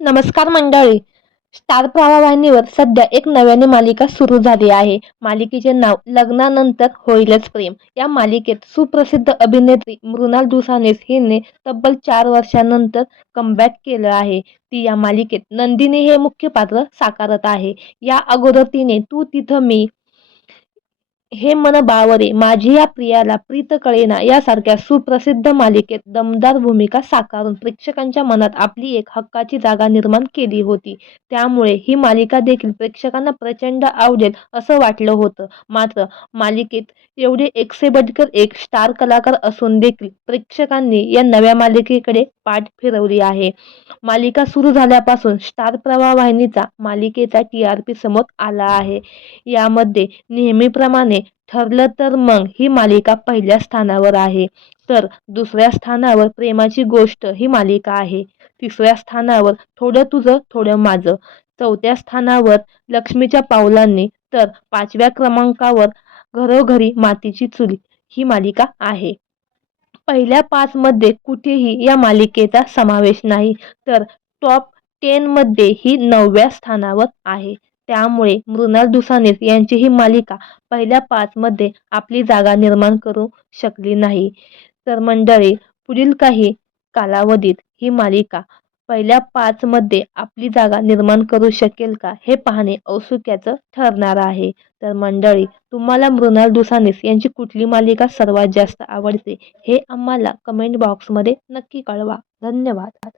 नमस्कार मंडळी. स्टार प्रवाह वाहिनीवर सध्या एक नव्याने मालिका सुरू झाली आहे. मालिकेचे नाव लग्नानंतर होईलच प्रेम. या मालिकेत सुप्रसिद्ध अभिनेत्री मृणाल दुसानीस हिने तब्बल 4 वर्षांनंतर कमबॅक केलं आहे. ती या मालिकेत नंदिनी हे मुख्य पात्र साकारत आहे. या अगोदर तिने तू तिथं मी, हे मन बावरे, माझी या प्रियाला प्रीत कळेना यासारख्या सुप्रसिद्ध मालिकेत दमदार भूमिका साकारून प्रेक्षकांच्या मनात आपली एक हक्काची जागा निर्माण केली होती. त्यामुळे ही मालिका देखील प्रेक्षकांना प्रचंड आवडेल असं वाटलं होतं. मात्र मालिकेत एवढे एक से बढ़कर एक स्टार कलाकार असून देखील प्रेक्षकांनी या नव्या मालिकेकडे पाठ फिरवली आहे. मालिका सुरू झाल्यापासून स्टार प्रवाह वाहिनीचा मालिकेचा TRP समोर आला आहे. यामध्ये नेहमीप्रमाणे ठरलं तर मग ही मालिका पहिल्या स्थानावर आहे. तर दुसऱ्या स्थानावर प्रेमाची गोष्ट ही मालिका आहे. तिसऱ्या स्थानावर थोडं तुझं थोडं माझं. चौथ्या स्थानावर लक्ष्मीच्या पावलांनी, तर 5व्या क्रमांकावर घरोघरी मातीची चूल ही मालिका आहे. पहिल्या 5 मध्ये कुठेही या मालिकेचा समावेश नाही, तर टॉप 10 मध्ये ही 9व्या स्थानावर आहे. त्यामुळे मृणाल दुसानीस यांची ही मालिका पहिल्या 5 मध्ये आपली जागा निर्माण करू शकली नाही. तर मंडळी, पुढील काही कालावधीत ही मालिका पहिल्या 5 मध्ये आपली जागा निर्माण करू शकेल का, हे पाहणे औत्सुक्याचं ठरणार आहे. तर मंडळी, तुम्हाला मृणाल दुसानीस यांची कुठली मालिका सर्वात जास्त आवडते हे आम्हाला कमेंट बॉक्समध्ये नक्की कळवा. धन्यवाद.